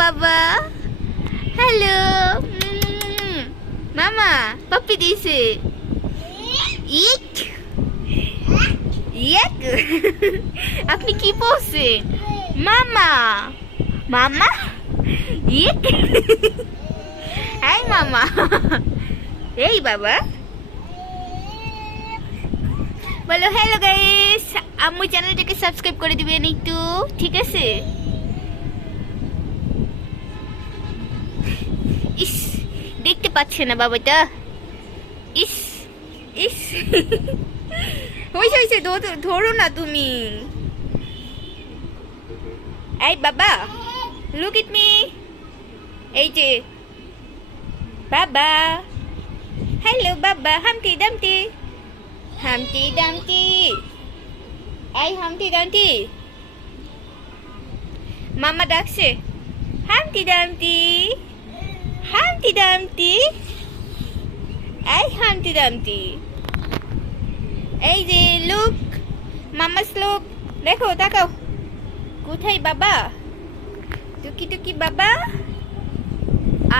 বাবা। হ্যালো। মামা, পাপ্পি দিয়েছে। ইক। ইক। আপনি কি পড়ছেন মামা। মামা? ইক। এই মামা। এই বাবা। বলো হ্যালো গাইস আম্মু চ্যানেলটাকে সাবস্ক্রাইব করে দিবেন একটু, ঠিক আছে ইস দেখতে পাচ্ছে না বাবাটা ইস ইস। হয়েছে হয়েছে ধরো- না তুমি। এই বাবা লুক ইট মি এই যে, বাবা। হ্যালো বাবা হামটি ডামটি হামটি ডামটি এই হামটি ডামটি মামা ডাকছে হামটি ডামটি হামটি ডামটি এই হামটি ডামটি এই যে লুক মামাস লুক দেখো, তাকাও। কোথায় বাবা? টুকি টুকি বাবা?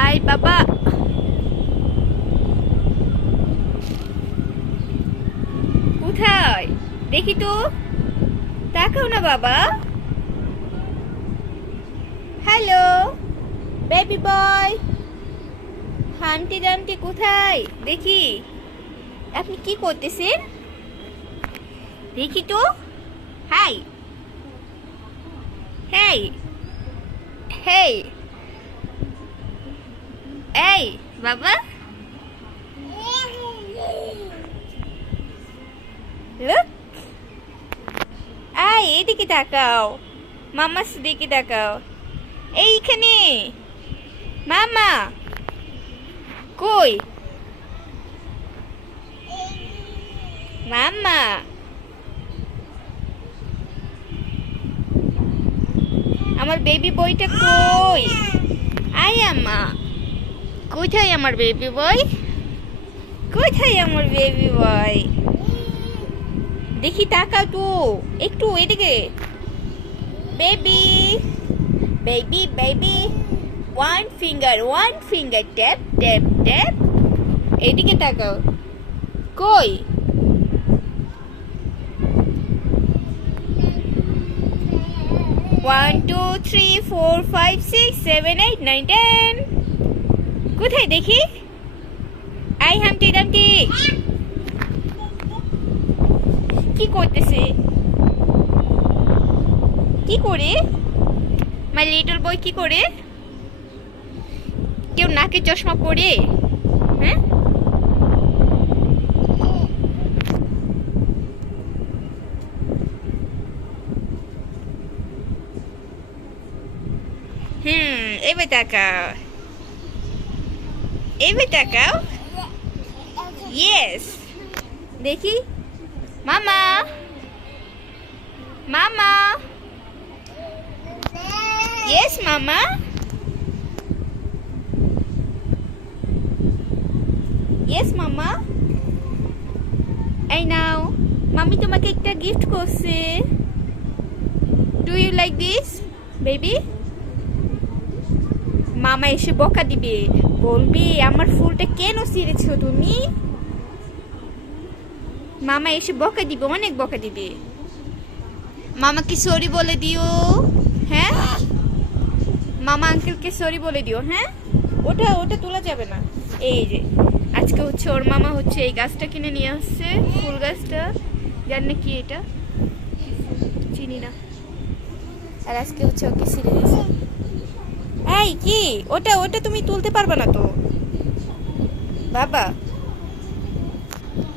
আয় বাবা। কোথায়? দেখি তো। তাকাও না বাবা। হ্যালো বেবি বয় হান্টি ডান্টি কোথায়? দেখি। আপনি কি করতেছেন? দেখি তো। হাই। হেই। হেই। এই, বাবা. আয়, এদিকে তাকাও। মামার দিকে তাকাও। এইখানে। মামা। কই? মামা আমার বেবি বইটা কই? আয় আম্মা। কোথায় আমার বেবি বয় কোথায় আমার বেবি বয় দেখি তাকাও তো, একটু এদিকে। Baby baby baby one finger one finger tap tap tap এদিকে তাকাও। কই? One two three four five six seven eight nine ten কোথায় দেখি? আই হামটি ডামটি কি করতেছে? কি করে? মাই লিটল বয় কি করে? কেউ নাকে চশমা পরে? হ্যাঁ? দেখি। মামা। মামা। মামা। ইয়েস মামা এই নাও মামি তোমাকে একটা গিফট করছে। Do you like this baby মামা এসে বকা দিবে। বলবি, আমার ফুলটা কেন ছিঁড়েছো তুমি? মামা এসে বকা দিবে, অনেক বকা দিবে। মামাকে সরি বলে দিও। হ্যাঁ? মামা আঙ্কেলকে সরি বলে দিও হ্যাঁ? ওটা ওটা তোলা যাবে না। এই যে আজকে হচ্ছে ওর মামা হচ্ছে এই গাছটা কিনে নিয়ে আসছে, ফুল গাছটা। জান না কি এটা। চিনি না। আর আজকে হচ্ছে ওকে ছিঁড়ে দিয়েছে। এই, কি? ওটা ওটা তুমি তুলতে পারবে না তো। বাবা।